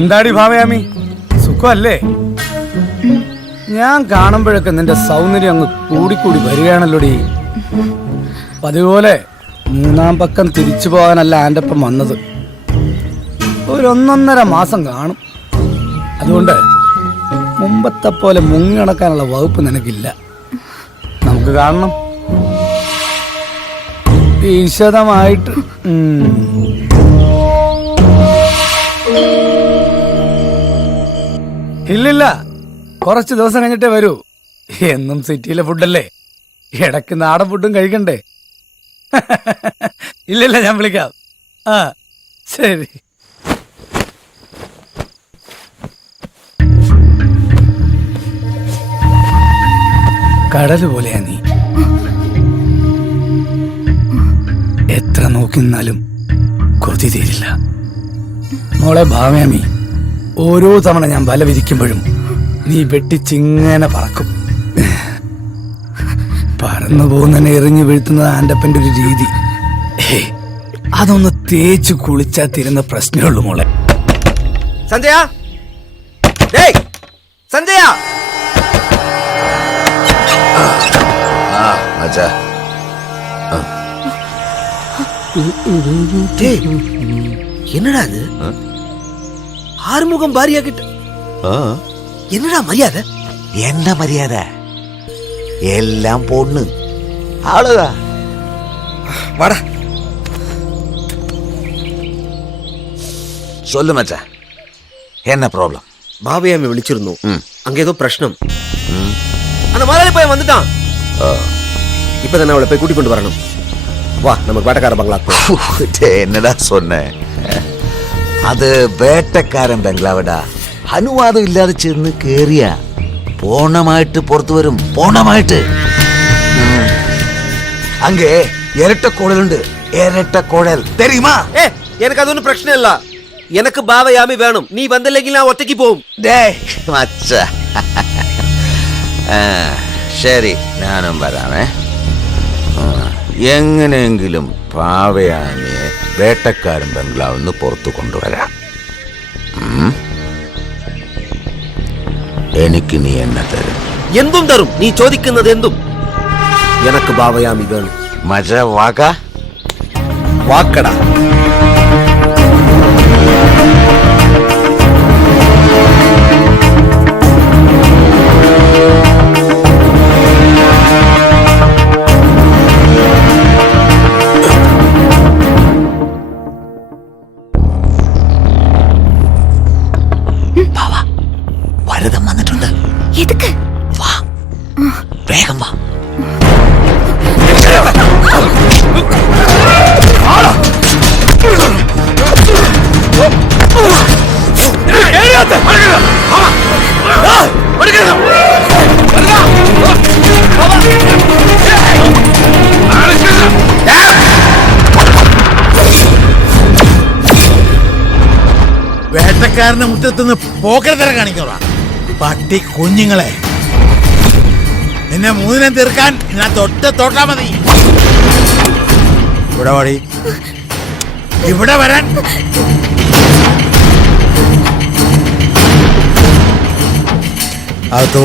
എന്താടി ഭാവയാമി, സുഖമല്ലേ? ഞാൻ കാണുമ്പോഴൊക്കെ നിന്റെ സൗന്ദര്യം അങ്ങ് കൂടിക്കൂടി വരികയാണല്ലോടി. അതുപോലെ മൂന്നാം പക്കം തിരിച്ചു പോകാനല്ല ആൻ്റെ ഒപ്പം വന്നത്. ഒരു 1.5 മാസം കാണും. അതുകൊണ്ട് മുമ്പത്തെ പോലെ മുങ്ങിടക്കാനുള്ള വകുപ്പ് നിനക്കില്ല. നമുക്ക് കാണണം വിശദമായിട്ട്. ഇല്ലില്ല, കുറച്ച് ദിവസം കഴിഞ്ഞിട്ടേ വരൂ. എന്നും സിറ്റിയിലെ ഫുഡല്ലേ, ഇടയ്ക്ക് നാടൻ ഫുഡും കഴിക്കണ്ടേ? ഇല്ലില്ല, ഞാൻ വിളിക്കാം. ആ ശരി. കടല് പോലെയാ നീ. എത്ര നോക്കിന്നാലും കൊതി തീരില്ല. മോളെ ഭാവയാമി, ഓരോ തവണ ഞാൻ വല വിരിക്കുമ്പോഴും നീ വെട്ടിച്ചിങ്ങനെ പറക്കും. പറന്നു പോകുന്നതിനെ എറിഞ്ഞു വീഴ്ത്തുന്നത് ആൻ്റപ്പൻ്റെ ഒരു രീതി. അതൊന്ന് തേച്ച് കുളിച്ചാൽ തീരുന്ന പ്രശ്നമേ ഉള്ളൂ മോളെ. സഞ്ജയ, സഞ്ജയ, என்னடா அது? ஆறுமுகம் பாரியா கிட்ட என்னடா மரியாதை? என்ன மரியாதை? எல்லாம் பொண்ணு அவ்வளவுதான். வாடா. சொல்லு மச்சான், என்ன ப்ராப்ளம்? பாவையாமி விழிச்சிருந்தோம். அங்க ஏதோ பிரச்சனை. அந்த முதலாளி பையன் வந்துட்டான். இப்பதான் அவளை போய் கூட்டி கொண்டு வரணும். வா, நம்ம வேட்டக்கார பங்களா. என்னடா சொன்ன? அது வேட்டக்காரன் பெங்களாவிடா. അനുവാദം ഇല്ലാതെ ചെന്ന് കേറിയ പോണമായിട്ട് പുറത്തു വരും. പോണമായിട്ട് അங்கே ഇരട്ടക്കുഴലുണ്ട്. ഇരട്ടക്കുഴൽ தெரியுமா? எனக்கு அது ஒன்றும் பிரச்சனை இல்ல. எனக்கு பாவையாமி வேணும். நீ வந்திല്ലെങ്കിൽ நான் ஒத்தைக்கு போവും. டேய் மச்சா, ശരി, ഞാനും വരാമേ. എങ്ങനെയെങ്കിലും പാവയാമിയെ വേട്ടക്കാരൻ ബംഗ്ലാവിന്ന് പുറത്തു കൊണ്ടുവരാം. എനിക്ക് നീ എന്നെ തരും. എന്തും തരും. നീ ചോദിക്കുന്നത് എന്തും. എനിക്ക് ബാവയാമി വേണം. മജ വാക്ക വാക്കടാ. ഭരതം വന്നിട്ടുണ്ട്. വാ, വേഗം വാ. വേട്ടക്കാരന്റെ മുറ്റത്തുനിന്ന് പോക്കരത്തരം കാണിക്കോളാ പട്ടി കുഞ്ഞുങ്ങളെ. നിന്നെ മൂന്നിനെ തീർക്കാൻ ഞാൻ തൊട്ടാ മതി. ഇവിടെ വാടി, ഇവിടെ വരാൻ. അകത്തോ.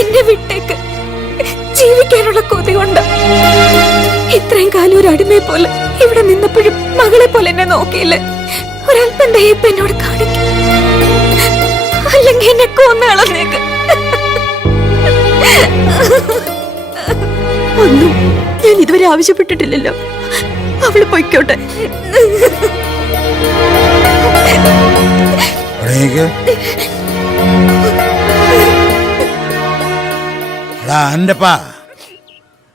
എന്നെ വിട്ടേക്ക്. ജീവിക്കാനുള്ള കൊതി കൊണ്ട് ഇത്രയും കാലം ഒരു അടിമയെ പോലെ ഇവിടെ നിന്നപ്പോഴും മകളെ പോലെ എന്നെ നോക്കിയില്ലേ? ഒരല്പം ദയപ്പ് എന്നോട് കാണിക്കും. അല്ലെങ്കിൽ എന്നെ കൊന്നളന്നേക്ക്. ഒന്നും ഞാൻ ഇതുവരെ ആവശ്യപ്പെട്ടിട്ടില്ലല്ലോ. അവള് പൊയ്ക്കോട്ടെ. അന്റപ്പാ,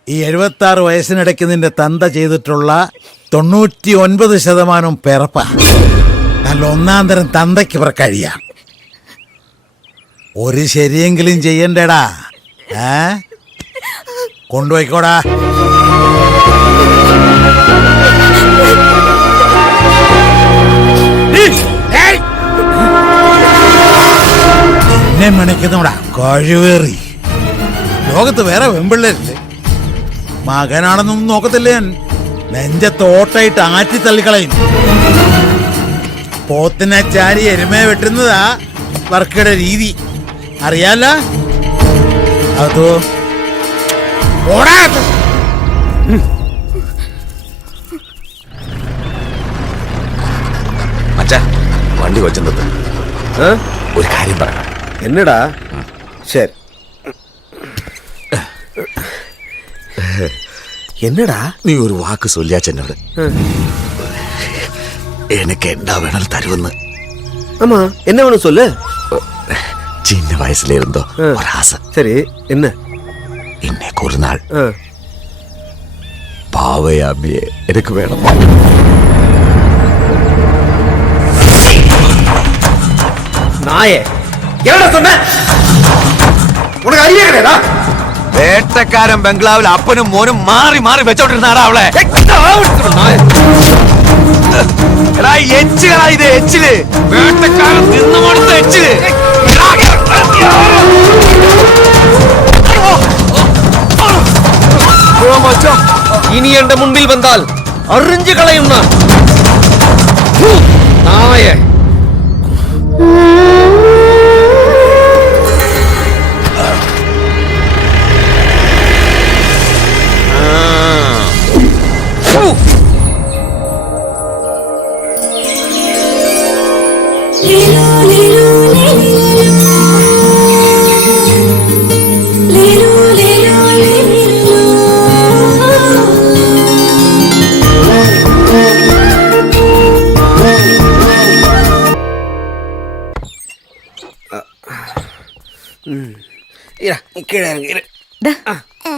ഈ 76 വയസ്സിനിടയ്ക്ക് നിന്റെ തന്ത ചെയ്തിട്ടുള്ള 99% പിറപ്പ. നല്ല ഒന്നാം തരം തന്തയ്ക്ക് ഇവർ കഴിയാം. ഒരു ശരിയെങ്കിലും ചെയ്യണ്ടേടാ. കൊണ്ടുപോയിക്കോടാ. എന്നെ മണിക്കുന്നോടാ കഴിവേറി. ലോകത്ത് വേറെ വെമ്പിള്ളേരില്ലേ? മകനാണെന്നൊന്നും നോക്കത്തില്ല ഞാൻ. നെഞ്ചത്തോട്ടായിട്ട് ആറ്റി തള്ളിക്കളയും. പോത്തിനെ ചാരി എരുമയെ വെട്ടുന്നതാ വർക്കയുടെ രീതി, അറിയാല? അതോ ഓടാ. മച്ചാ വണ്ടി കൊച്ചെന്തത് ഒരു കാര്യം പറ. എന്നടാ? ശരി, എന്നടാ? നീ ഒരു വാക്ക് ചൊല്ലിയാച്ചെന്നോട് എനിക്ക് എന്താ വേണൽ തരുമെന്ന്. ஆமா, என்ன வேணும் சொல்லு. சின்ன வயசுல இருந்தோ ஒரு ஆசை. சரி, என்ன? இன்னைக்கு ஒரு நாள் பாவையாமையே எனக்கு வேணும். நாயே, என்னடா சொன்ன? உனக்கு அறிவே கிடையாதா? വേട്ടക്കാരൻ ബംഗ്ലാവിൽ അപ്പനും മോനും മാറി മാറി വെച്ചോണ്ടിരുന്നാടാ അവളെ. എടാ എച്ചിലാ ഇത്, എച്ചില്. വേട്ടക്കാരൻ തിന്നു കൊടുത്ത എച്ചില്. ഇനി എന്റെ മുൻപിൽ വന്നാൽ അറിഞ്ഞു കളയുന്ന നായെ.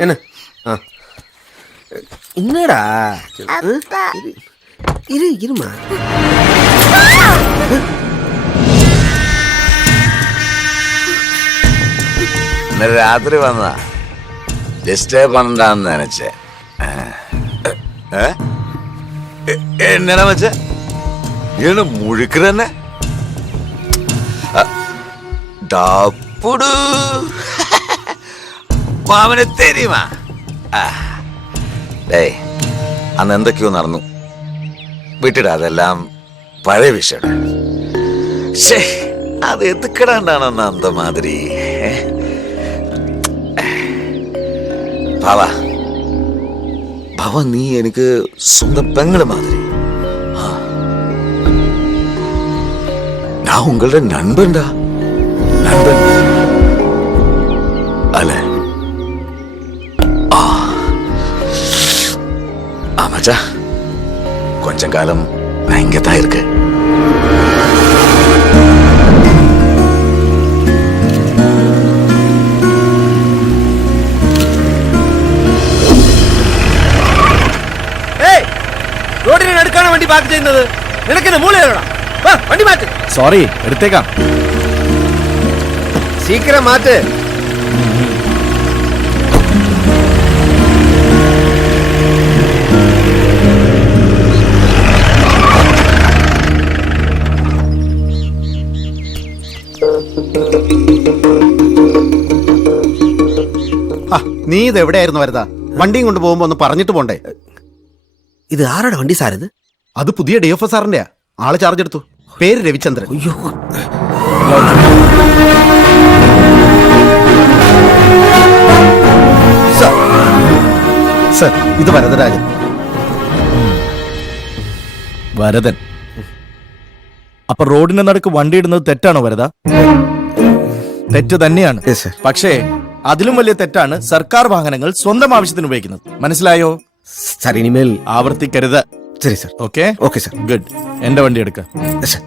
என்ன? என்னடா? இருமா. ഇന്നലെ രാത്രി വന്നതാ, ഡിസ്റ്റർബ് പണ്ടാന്ന് നനച്ചേ. എന്നടാ മച്ച ഇവന് മുഴുക്കന്നെ ഡാപ്പുടു മാമനെ തെരിയുമാ. ഡേയ്, അന്ന് എന്തൊക്കെയോ നടന്നു, വിട്ടിടാ, അതെല്ലാം പഴയ വിഷയം. ശേ, അത് എതുക്കടാണ്ടാണെന്ന് അന്ത മാതിരി. ഭാവ ഭാവ, നീ എനിക്ക് സ്വന്തം പെങ്ങള് മാതിരി. ഞാൻ ഉങ്ങളുടെ നண்பன்டா, நண்பன் அல்ல. ஆமாச்சா, கொஞ்ச காலம் நான் இங்கதான் இருக்கு. റോഡിനെ അടുക്കാണ് വണ്ടി പാർക്ക് ചെയ്യുന്നത്. നിനക്കെന്നെ മൂലയിലടാ. വണ്ടി മാറ്റ്. സോറി, എടുത്തേക്കാം. സീക്കിരം മാറ്റ്. നീ ഇത് എവിടെയായിരുന്നു വരുതാ? വണ്ടിയും കൊണ്ട് പോകുമ്പോ ഒന്ന് പറഞ്ഞിട്ട് പോണ്ടേ? ഇത് ആരുടെ വണ്ടി സാരത്? അത് പുതിയ DFO സാറിന്റെയാ. ആള് ചാർജ് എടുത്തു. പേര് രവിചന്ദ്രൻ. അയ്യോ, സർ, ഇത് വരദരാജൻ. വരദൻ. അപ്പൊ റോഡിന്റെ നടുക്ക് വണ്ടി ഇടുന്നത് തെറ്റാണോ വരദ? തെറ്റ് തന്നെയാണ്. Yes, sir. പക്ഷേ അതിലും വലിയ തെറ്റാണ് സർക്കാർ വാഹനങ്ങൾ സ്വന്തം ആവശ്യത്തിന് ഉപയോഗിക്കുന്നത്. മനസ്സിലായോ? സാർ, ഇനിമേൽ ആവർത്തിക്കരുത്. ശരി sir. Okay okay sir. Good. എന്റെ വണ്ടി എടുക്ക. Yes, sir.